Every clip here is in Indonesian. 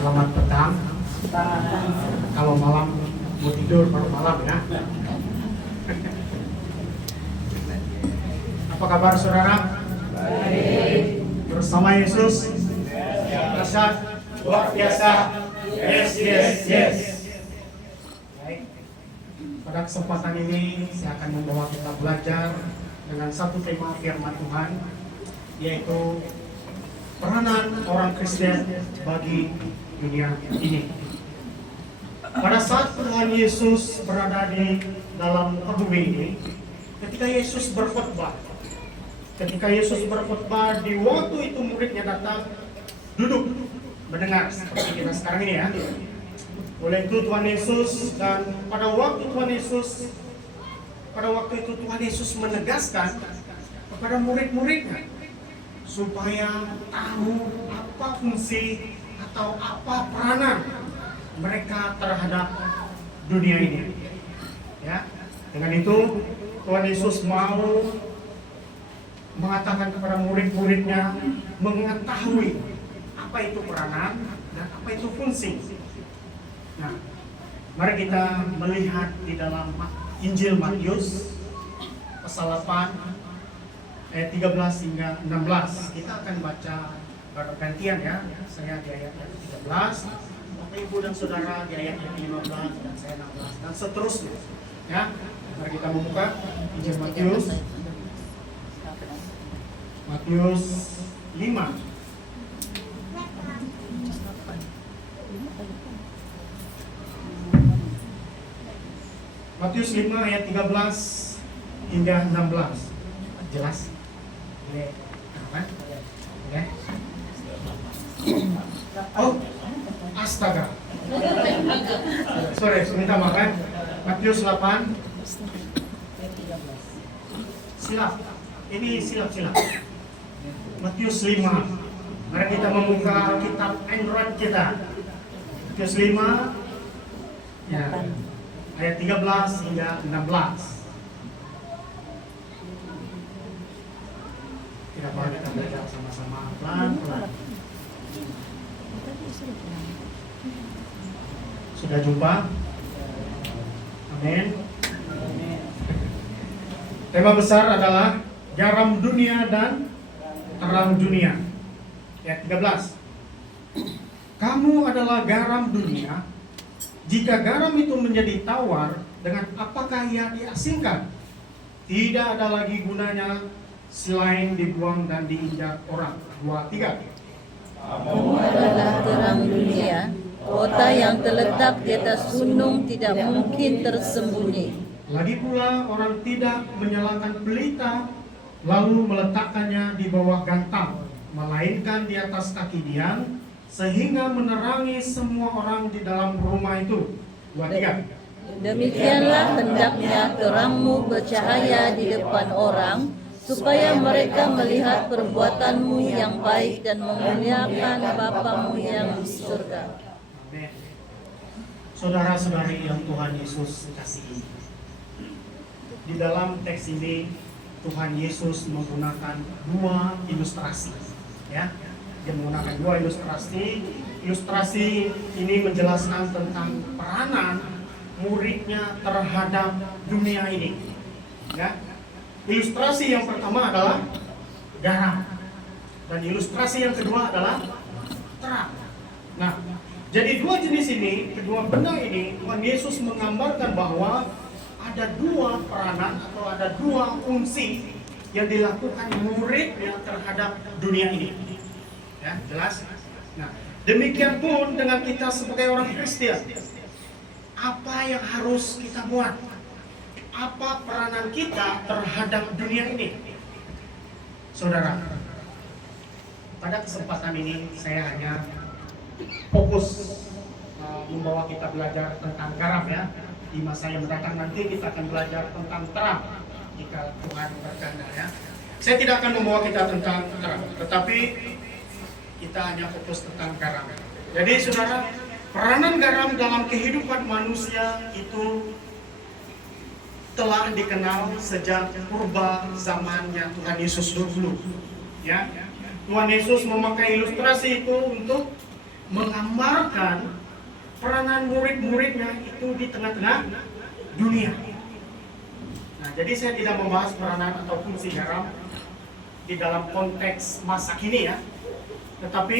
Selamat petang. Kalau malam mau tidur baru malam ya. Apa kabar saudara? Baik. Bersama Yesus. Dahsyat, luar biasa. Yes, yes, yes. Baik. Pada kesempatan ini saya akan membawa kita belajar dengan satu tema firman Tuhan, yaitu peranan orang Kristen bagi dunia ini. Pada saat Tuhan Yesus berada di dalam bumi ini, ketika Yesus berkhotbah, di waktu itu muridnya datang, duduk, mendengar seperti kita sekarang ini ya. Oleh itu Tuhan Yesus, dan pada waktu itu Tuhan Yesus menegaskan kepada murid-muridnya supaya tahu apa fungsi atau apa peranan mereka terhadap dunia ini. Ya, dengan itu Tuhan Yesus mau mengatakan kepada murid-muridnya mengetahui apa itu peranan dan apa itu fungsi. Nah, mari kita melihat di dalam Injil Matius pasal 8 ayat 13 hingga 16. Kita akan baca bergantian ya. Saya di ayat 13, Bapak Ibu dan Saudara di ayat 15 dan saya 16 dan seterusnya. Ya. Mari kita membuka Injil Matius 5. Matius 5 ayat 13 hingga 16. Jelas? Oh, astaga. Sorry, minta maaf. Matius 8. Silap. Ini silap. Matius 5. Mari kita membuka kitab Android kita. Matius 5. Ya. Ayat 13 hingga 16. Tidak apa kita belajar sama-sama pelan-pelan. Sudah jumpa? Amin. Tema besar adalah garam dunia dan terang dunia. Ayat 13. Kamu adalah garam dunia. Jika garam itu menjadi tawar, dengan apakah ia diasingkan? Tidak ada lagi gunanya selain dibuang dan diinjak orang. 2, 3. Kamu adalah terang dunia. Kota yang terletak di atas gunung tidak mungkin tersembunyi. Lagi pula orang tidak menyalakan pelita lalu meletakkannya di bawah gantang, melainkan di atas kaki diang, sehingga menerangi semua orang di dalam rumah itu. 2, 3. Demikianlah hendaknya terangmu bercahaya di depan orang, supaya mereka melihat perbuatanmu yang baik dan memuliakan Bapamu yang di surga. Amin. Saudara-saudari yang Tuhan Yesus kasihi, di dalam teks ini Tuhan Yesus menggunakan 2 ilustrasi. Ya, dia menggunakan 2 ilustrasi. Ilustrasi ini menjelaskan tentang peranan muridnya terhadap dunia ini. Ya. Ilustrasi yang pertama adalah garam, dan ilustrasi yang kedua adalah terang. Nah, jadi 2 jenis ini, kedua benda ini, Tuhan Yesus menggambarkan bahwa ada 2 peranan atau ada 2 fungsi yang dilakukan muridnya terhadap dunia ini. Ya, jelas? Nah, demikian pun dengan kita sebagai orang Kristen. Apa yang harus kita buat? Apa peranan kita terhadap dunia ini? Saudara, pada kesempatan ini saya hanya fokus membawa kita belajar tentang garam ya. Di masa yang mendatang nanti kita akan belajar tentang terang jika Tuhan berkehendak ya. Saya tidak akan membawa kita tentang terang, tetapi kita hanya fokus tentang garam. Jadi saudara, peranan garam dalam kehidupan manusia itu telah dikenal sejak purba zamannya Tuhan Yesus dulu. Ya, Tuhan Yesus memakai ilustrasi itu untuk menggambarkan peranan murid-muridnya itu di tengah-tengah dunia. Nah, jadi saya tidak membahas peranan atau fungsi garam di dalam konteks masa kini ya, tetapi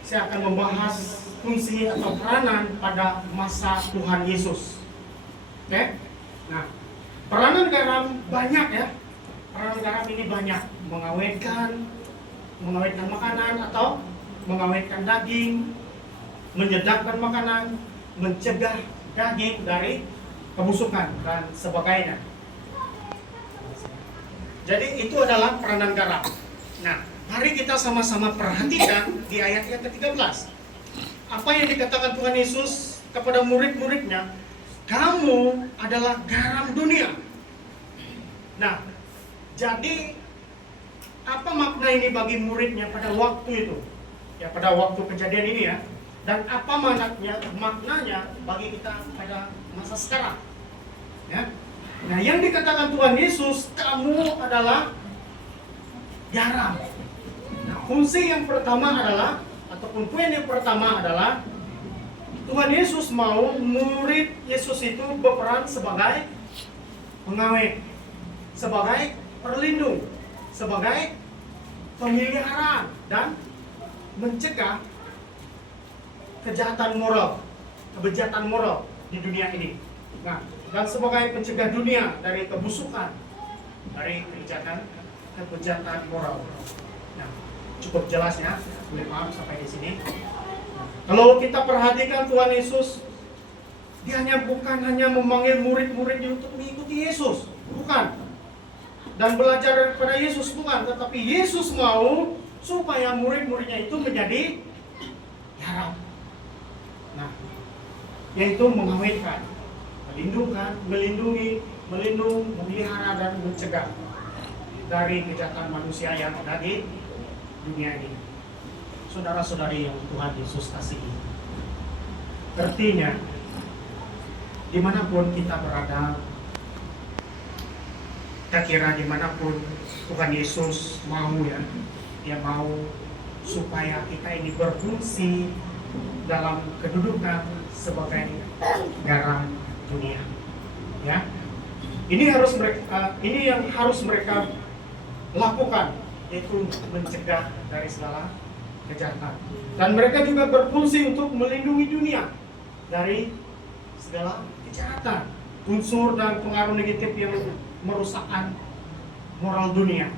saya akan membahas fungsi atau peranan pada masa Tuhan Yesus. Oke? Nah, peranan garam banyak ya. Peranan garam ini banyak, mengawetkan makanan atau mengawetkan daging, menyedapkan makanan, mencegah daging dari kebusukan dan sebagainya. Jadi itu adalah peranan garam. Nah, mari kita sama-sama perhatikan di ayat yang ke-13. Apa yang dikatakan Tuhan Yesus kepada murid-muridnya? Kamu adalah garam dunia. Nah, jadi apa makna ini bagi muridnya pada waktu itu? Ya, pada waktu kejadian ini ya. Dan apa maknanya bagi kita pada masa sekarang? Ya. Nah, yang dikatakan Tuhan Yesus, kamu adalah garam. Nah, fungsi yang pertama adalah, ataupun poin yang pertama adalah, Tuhan Yesus mau murid Yesus itu berperan sebagai pengawet, sebagai perlindung, sebagai pemeliharaan, dan mencegah kejahatan moral, kebejatan moral di dunia ini. Nah, dan sebagai pencegah dunia dari kebusukan, dari kejahatan moral. Nah, cukup jelas ya, boleh paham sampai di sini. Kalau kita perhatikan Tuhan Yesus, dia bukan hanya memanggil murid-muridnya untuk mengikuti Yesus, bukan, dan belajar kepada Yesus, bukan, tetapi Yesus mau supaya murid-muridnya itu menjadi garam. Nah, yaitu mengawetkan, melindungi, memelihara dan mencegah dari kejahatan manusia yang ada di dunia ini. Saudara-saudari yang Tuhan Yesus kasihi, artinya dimanapun kita berada, kita kira dimanapun Tuhan Yesus mau ya, dia mau supaya kita ini berfungsi dalam kedudukan sebagai garam dunia. Ya, ini yang harus mereka lakukan, yaitu mencegah dari segala kejahatan. Dan mereka juga berfungsi untuk melindungi dunia dari segala kejahatan, unsur dan pengaruh negatif yang merusakkan moral dunia.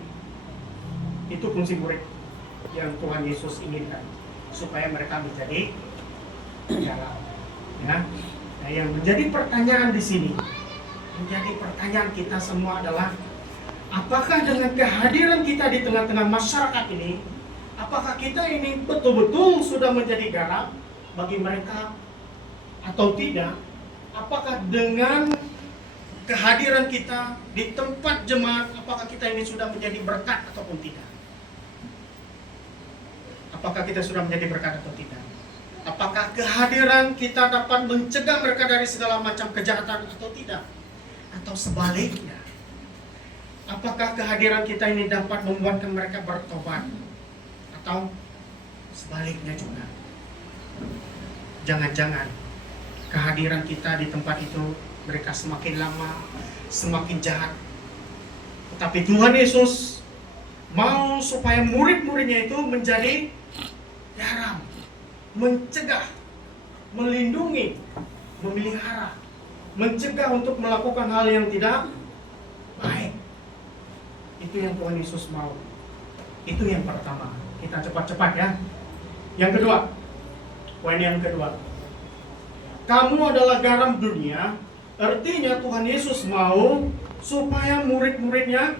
Itu fungsi murid yang Tuhan Yesus inginkan, supaya mereka menjadi garam. Ya. Nah, yang menjadi pertanyaan di sini, menjadi pertanyaan kita semua adalah, apakah dengan kehadiran kita di tengah-tengah masyarakat ini, apakah kita ini betul-betul sudah menjadi garam bagi mereka atau tidak? Apakah dengan kehadiran kita di tempat jemaat, apakah kita ini sudah menjadi berkat ataupun tidak? Apakah kita sudah menjadi berkat atau tidak? Apakah kehadiran kita dapat mencegah mereka dari segala macam kejahatan atau tidak? Atau sebaliknya, apakah kehadiran kita ini dapat membuatkan mereka bertobat? Atau sebaliknya juga? Jangan-jangan kehadiran kita di tempat itu mereka semakin lama semakin jahat. Tetapi Tuhan Yesus mau supaya murid-muridnya itu menjadi garam, mencegah, melindungi, memelihara, mencegah untuk melakukan hal yang tidak baik. Itu yang Tuhan Yesus mau. Itu yang pertama. Kita cepat-cepat ya. Yang kedua, poin yang kedua, kamu adalah garam dunia. Artinya Tuhan Yesus mau supaya murid-muridnya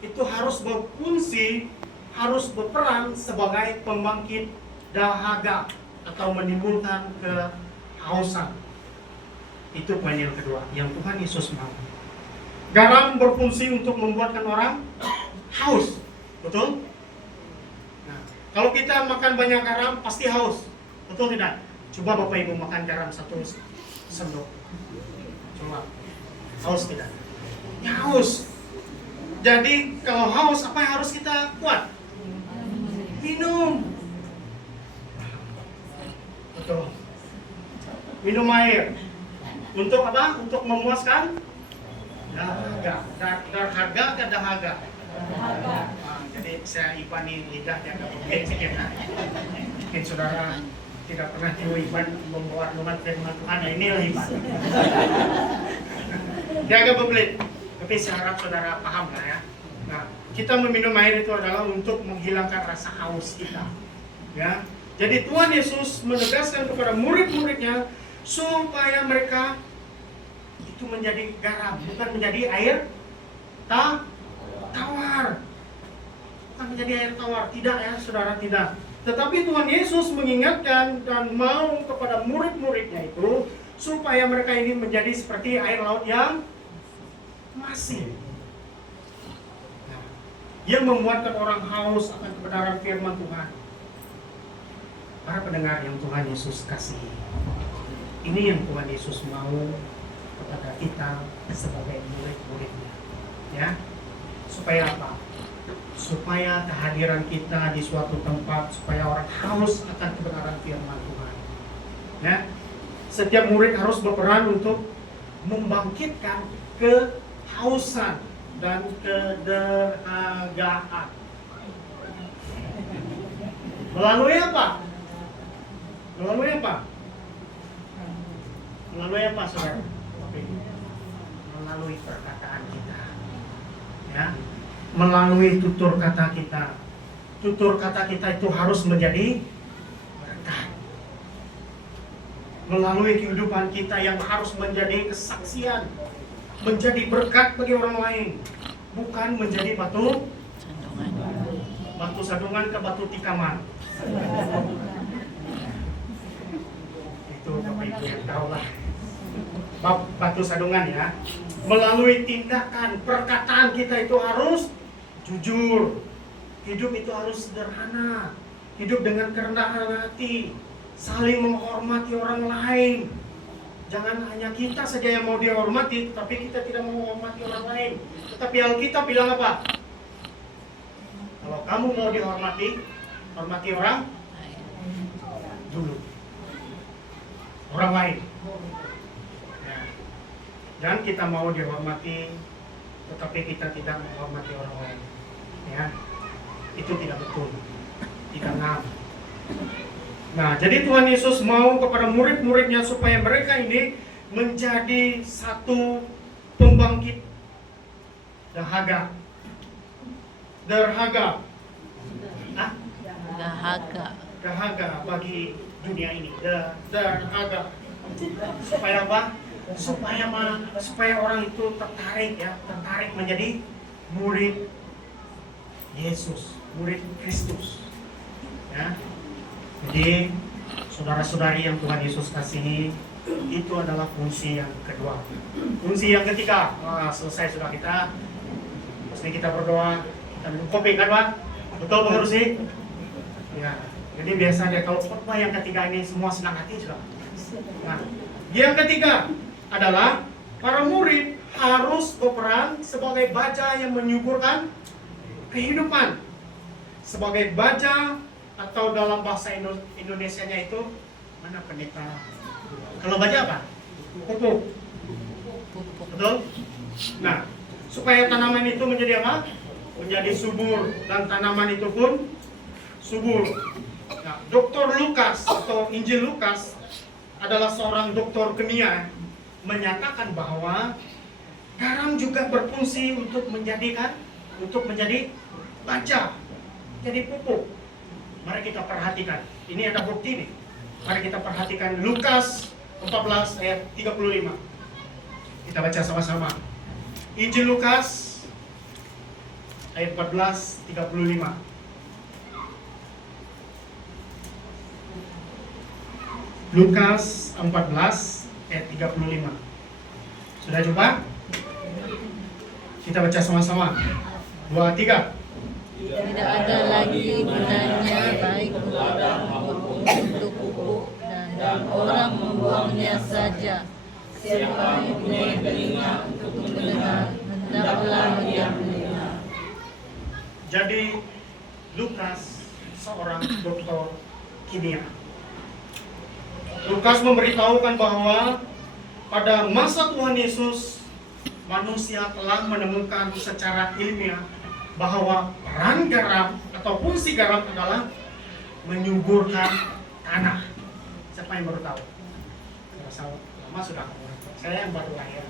itu harus berfungsi, harus berperan sebagai pembangkit dahaga atau menimbulkan kehausan. Itu poin yang kedua yang Tuhan Yesus mau. Garam berfungsi untuk membuatkan orang haus, betul? Nah, kalau kita makan banyak garam pasti haus, betul tidak? Coba Bapak Ibu makan garam 1 sendok, coba haus tidak? Ya, haus. Jadi kalau haus, apa yang harus kita buat? Minum. Betul. Minum air. Untuk apa? Untuk memuaskan dahaga. Dahaga ke dahaga. Jadi saya Ipan nih lidah yang agak sedikit. Mungkin saudara tidak pernah tiru Ipan membawa renungan firman Tuhan. Nah, inilah Ipan. Dia agak bebelit. Tapi saya harap saudara paham lah ya. Nah, kita meminum air itu adalah untuk menghilangkan rasa haus kita. Ya. Jadi Tuhan Yesus menegaskan kepada murid-muridnya supaya mereka itu menjadi garam, bukan menjadi air tawar. Bukan menjadi air tawar, tidak ya saudara, tidak. Tetapi Tuhan Yesus mengingatkan dan mau kepada murid-muridnya itu supaya mereka ini menjadi seperti air laut yang masin. Yang membuatkan orang haus akan kebenaran firman Tuhan. Para pendengar yang Tuhan Yesus kasihi, ini yang Tuhan Yesus mau kepada kita sebagai murid-muridnya, ya. Supaya apa? Supaya kehadiran kita di suatu tempat, supaya orang haus akan kebenaran firman Tuhan. Ya, setiap murid harus berperan untuk membangkitkan kehausan dan kederhagaan. Melalui apa? Melalui apa? Melalui apa, saudara? Melalui perkataan kita, ya. Melalui tutur kata kita. Tutur kata kita itu harus menjadi berkat. Melalui kehidupan kita yang harus menjadi kesaksian, menjadi berkat bagi orang lain, bukan menjadi batu sandungan ke batu tikaman. Itu Bapak Ibu yang tahu lah. Batu sandungan ya. Melalui tindakan, perkataan kita itu harus jujur. Hidup itu harus sederhana. Hidup dengan kerendahan hati, saling menghormati orang lain. Jangan hanya kita saja yang mau dihormati, tetapi kita tidak menghormati orang lain. Tetapi Alkitab bilang apa? Kalau kamu mau dihormati, hormati orang dulu. Orang lain. Ya. Dan kita mau dihormati, tetapi kita tidak menghormati orang lain. Ya. Itu tidak betul. Tidak ngam. Nah, jadi Tuhan Yesus mau kepada murid-muridnya supaya mereka ini menjadi satu pembangkit dahaga. Dahaga bagi dunia ini. Dahaga. Supaya apa? Supaya orang itu tertarik menjadi murid Yesus, murid Kristus. Ya. Jadi saudara-saudari yang Tuhan Yesus kasihi, itu adalah fungsi yang kedua. Fungsi yang ketiga, selesai sudah kita. Terus kita berdoa, kita minum kopi kan Pak? Betul Pak Rusi? Ya. Jadi biasanya kalau khotbah yang ketiga ini semua senang hati sudah. Nah, yang ketiga adalah para murid harus berperan sebagai baja yang menyuburkan kehidupan. Sebagai baja, atau dalam bahasa Indonesianya itu mana pendeta? Kalau baja apa? Pupuk. Betul? Nah, supaya tanaman itu menjadi apa? Menjadi subur, dan tanaman itu pun subur. Nah, Dr. Lukas atau Injil Lukas adalah seorang doktor kimia, menyatakan bahwa garam juga berfungsi untuk menjadi baja, jadi pupuk. Mari kita perhatikan. Ini ada bukti nih. Mari kita perhatikan Lukas 14 ayat 35. Kita baca sama-sama. Injil Lukas ayat 14 35. Lukas 14 ayat 35. Sudah jumpa? Kita baca sama-sama. 2, 3. Tidak ada lagi gunanya baik untuk pupuk dan orang membuangnya saja. Siapa yang punya telinga untuk mendengar, hendaklah mendengar. Jadi Lukas seorang dokter kimia. Lukas memberitahukan bahwa pada masa Tuhan Yesus, manusia telah menemukan secara ilmiah bahwa peran garam atau fungsi garam adalah menyuburkan tanah. Siapa yang baru tahu? Rasa lama sudah kamu. Saya yang baru lahir.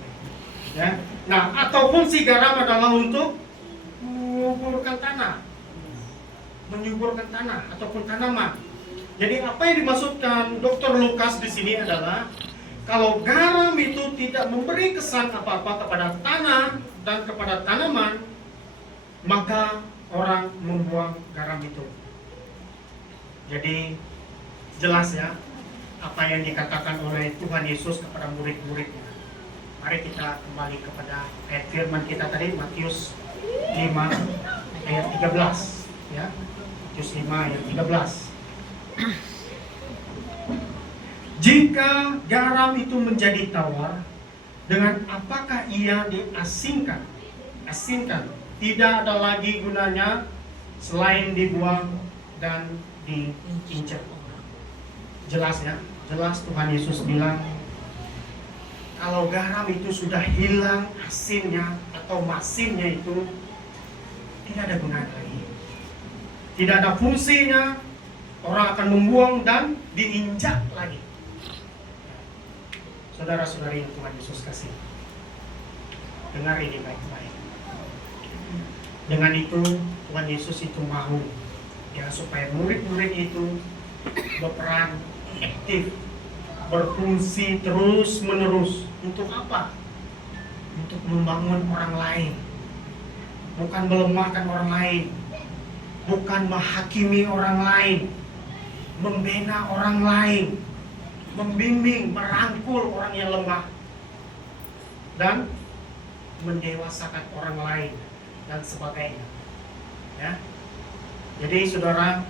Ya. Nah, atau fungsi garam adalah untuk menyuburkan tanah, ataupun tanaman. Jadi apa yang dimaksudkan Dr. Lukas di sini adalah kalau garam itu tidak memberi kesan apa-apa kepada tanah dan kepada tanaman, maka orang membuang garam itu. Jadi jelas ya apa yang dikatakan oleh Tuhan Yesus kepada murid-muridnya. Mari kita kembali kepada ayat firman kita tadi, Matius 5 ayat 13 ya. Matius 5 ayat 13. Jika garam itu menjadi tawar, dengan apakah ia diasinkan? Tidak ada lagi gunanya selain dibuang dan diinjak. Jelas ya, jelas Tuhan Yesus bilang kalau garam itu sudah hilang asinnya atau masinnya itu tidak ada gunanya lagi, tidak ada fungsinya, orang akan membuang dan diinjak lagi. Saudara-saudari yang Tuhan Yesus kasih, dengar ini baik-baik. Dengan itu Tuhan Yesus itu mau ya supaya murid-murid itu berperan aktif, berfungsi terus-menerus. Untuk apa? Untuk membangun orang lain, bukan melemahkan orang lain, bukan menghakimi orang lain, membina orang lain, membimbing, merangkul orang yang lemah, dan mendewasakan orang lain dan sebagainya. Ya. Jadi saudara,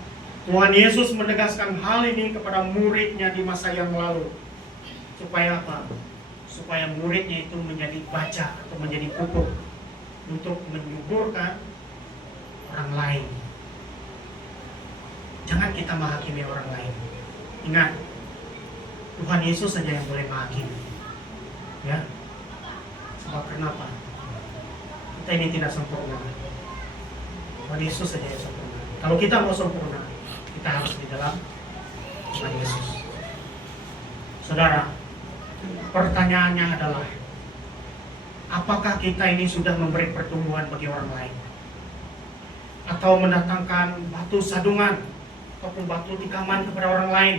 Tuhan Yesus menegaskan hal ini kepada muridnya di masa yang lalu. Supaya apa? Supaya muridnya itu menjadi baja atau menjadi pupuk untuk menyuburkan orang lain. Jangan kita menghakimi orang lain. Ingat, Tuhan Yesus saja yang boleh menghakimi. Ya. Sebab kenapa? Kita ini tidak sempurna. Tuhan Yesus saja yang sempurna. Kalau kita mau sempurna, kita harus di dalam Tuhan Yesus. Saudara, pertanyaannya adalah, apakah kita ini sudah memberi pertumbuhan bagi orang lain? Atau mendatangkan batu sadungan ataupun batu tikaman kepada orang lain?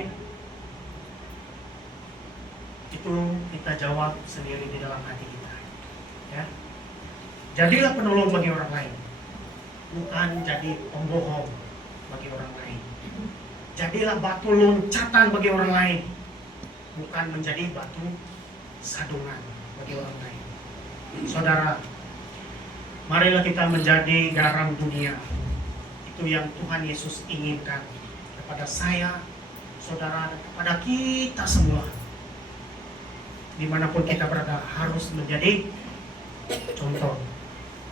Itu kita jawab sendiri di dalam hati kita. Ya. Jadilah penolong bagi orang lain, bukan jadi pembohong bagi orang lain. Jadilah batu loncatan bagi orang lain, bukan menjadi batu sadungan bagi orang lain. Saudara, marilah kita menjadi garam dunia. Itu yang Tuhan Yesus inginkan kepada saya, saudara, kepada kita semua. Dimanapun kita berada harus menjadi contoh.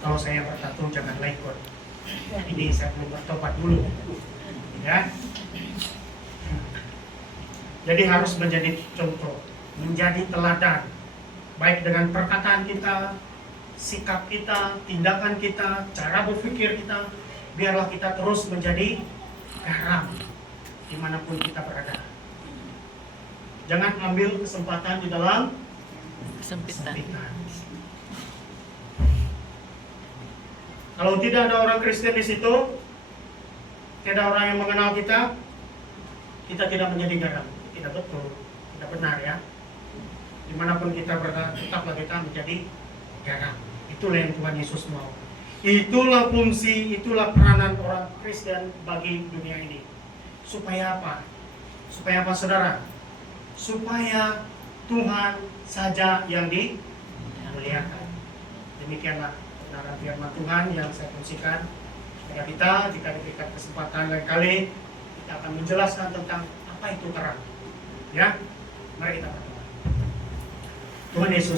Kalau saya bertato jangan ikut. Ini saya belum bertobat dulu, ya. Jadi harus menjadi contoh, menjadi teladan, baik dengan perkataan kita, sikap kita, tindakan kita, cara berpikir kita. Biarlah kita terus menjadi garam dimanapun kita berada. Jangan ambil kesempatan di dalam kesempitan. Kalau tidak ada orang Kristen di situ, tidak ada orang yang mengenal kita, kita tidak menjadi garam. Tidak betul, tidak benar ya. Dimanapun kita berada, tetaplah kita menjadi garam. Itulah yang Tuhan Yesus mau. Itulah fungsi, itulah peranan orang Kristen bagi dunia ini. Supaya apa? Supaya apa, saudara? Supaya Tuhan saja yang dimuliakan. Demikianlah kebenaran firman Tuhan yang saya fungsikan kepada kita. Jika diberikan kesempatan lain kali, kita akan menjelaskan tentang apa itu terang. Ya, mari kita berdoa. Tuhan Yesus.